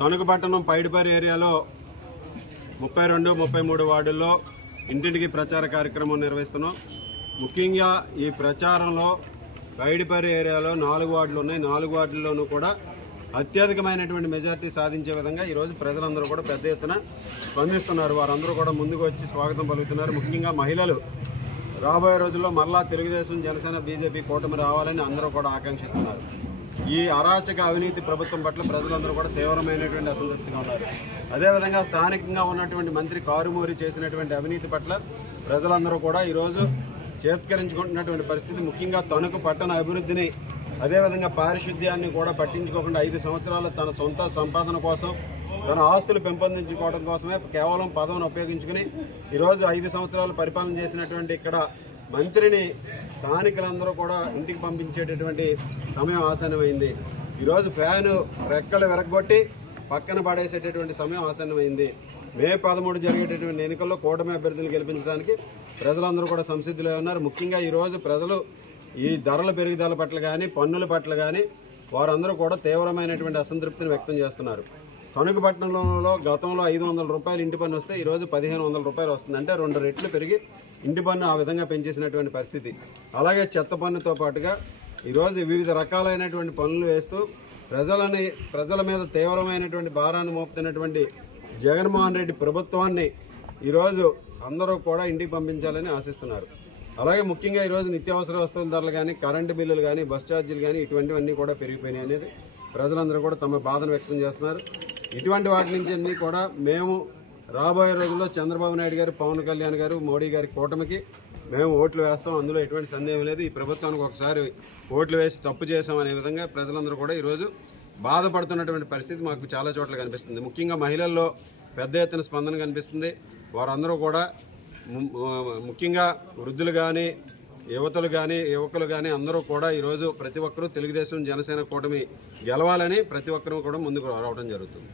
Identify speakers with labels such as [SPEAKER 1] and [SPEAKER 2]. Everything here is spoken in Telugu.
[SPEAKER 1] తణుకు పట్టణం ఏరియాలో ముప్పై రెండు ముప్పై మూడు వార్డుల్లో ఇంటింటికి ప్రచార కార్యక్రమం నిర్వహిస్తున్నాం. ముఖ్యంగా ఈ ప్రచారంలో పైడిపారి ఏరియాలో నాలుగు వార్డులు ఉన్నాయి. నాలుగు వార్డుల్లోనూ కూడా అత్యధికమైనటువంటి మెజార్టీ సాధించే విధంగా ఈరోజు ప్రజలందరూ కూడా పెద్ద ఎత్తున స్పందిస్తున్నారు. వారందరూ కూడా ముందుకు వచ్చి స్వాగతం పలుకుతున్నారు. ముఖ్యంగా మహిళలు. రాబోయే రోజుల్లో మరలా తెలుగుదేశం జనసేన బీజేపీ కూటమి రావాలని అందరూ కూడా ఆకాంక్షిస్తున్నారు. ఈ అరాచక అవినీతి ప్రభుత్వం పట్ల ప్రజలందరూ కూడా తీవ్రమైనటువంటి అసంతృప్తిగా ఉన్నారు. అదేవిధంగా స్థానికంగా ఉన్నటువంటి మంత్రి కారుమూరి చేసినటువంటి అవినీతి పట్ల ప్రజలందరూ కూడా ఈరోజు చేత్కరించుకుంటున్నటువంటి పరిస్థితి ముఖ్యంగా తణుకు పట్టణ అభివృద్ధిని అదేవిధంగా పారిశుద్ధ్యాన్ని కూడా పట్టించుకోకుండా ఐదు సంవత్సరాలు తన సొంత సంపాదన కోసం తన ఆస్తులు పెంపొందించుకోవడం కోసమే కేవలం పదవిని ఉపయోగించుకుని ఈరోజు ఐదు సంవత్సరాలు పరిపాలన చేసినటువంటి ఇక్కడ మంత్రిని స్థానికులందరూ కూడా ఇంటికి పంపించేటటువంటి సమయం ఆసన్నమైంది. ఈరోజు ఫ్యాను రెక్కలు విరగొట్టి పక్కన పడేసేటటువంటి సమయం ఆసన్నమైంది. మే పదమూడు జరిగేటటువంటి ఎన్నికల్లో కూటమి అభ్యర్థులు గెలిపించడానికి ప్రజలందరూ కూడా సంసిద్ధులై ఉన్నారు. ముఖ్యంగా ఈరోజు ప్రజలు ఈ ధరల పెరుగుదల పట్ల కానీ పన్నుల పట్ల కానీ వారందరూ కూడా తీవ్రమైనటువంటి అసంతృప్తిని వ్యక్తం చేస్తున్నారు. తణుకు పట్టణంలో గతంలో ఐదు వందల రూపాయలు ఇంటి పన్ను వస్తే ఈరోజు పదిహేను వందల రూపాయలు వస్తుంది. అంటే రెండు రెట్లు పెరిగి ఇంటి పన్ను ఆ విధంగా పెంచేసినటువంటి పరిస్థితి. అలాగే చెత్త పన్నుతో పాటుగా ఈరోజు వివిధ రకాలైనటువంటి పనులు వేస్తూ ప్రజలని ప్రజల మీద తీవ్రమైనటువంటి భారాన్ని మోపుతున్నటువంటి జగన్మోహన్ రెడ్డి ప్రభుత్వాన్ని ఈరోజు అందరూ కూడా ఇంటికి పంపించాలని ఆశిస్తున్నారు. అలాగే ముఖ్యంగా ఈరోజు నిత్యావసర వస్తువుల ధరలు కానీ కరెంటు బిల్లులు కానీ బస్ ఛార్జీలు కానీ ఇటువంటివన్నీ కూడా పెరిగిపోయినాయి అనేది ప్రజలందరూ కూడా తమ బాధను వ్యక్తం చేస్తున్నారు. ఇటువంటి వాటి నుంచి అన్నీ కూడా మేము రాబోయే రోజుల్లో చంద్రబాబు నాయుడు గారు పవన్ కళ్యాణ్ గారు మోడీ గారి కూటమికి మేము ఓట్లు వేస్తాం. అందులో ఎటువంటి సందేహం లేదు. ఈ ప్రభుత్వానికి ఒకసారి ఓట్లు వేసి తప్పు చేసాం అనే విధంగా ప్రజలందరూ కూడా ఈరోజు బాధపడుతున్నటువంటి పరిస్థితి మాకు చాలా చోట్ల కనిపిస్తుంది. ముఖ్యంగా మహిళల్లో పెద్ద ఎత్తున స్పందన కనిపిస్తుంది. వారందరూ కూడా ముఖ్యంగా వృద్ధులు కానీ యువతలు కానీ యువకులు కానీ అందరూ కూడా ఈరోజు ప్రతి ఒక్కరూ తెలుగుదేశం జనసేన కూటమి గెలవాలని ప్రతి ఒక్కరూ కూడా ముందుకు రావడం జరుగుతుంది.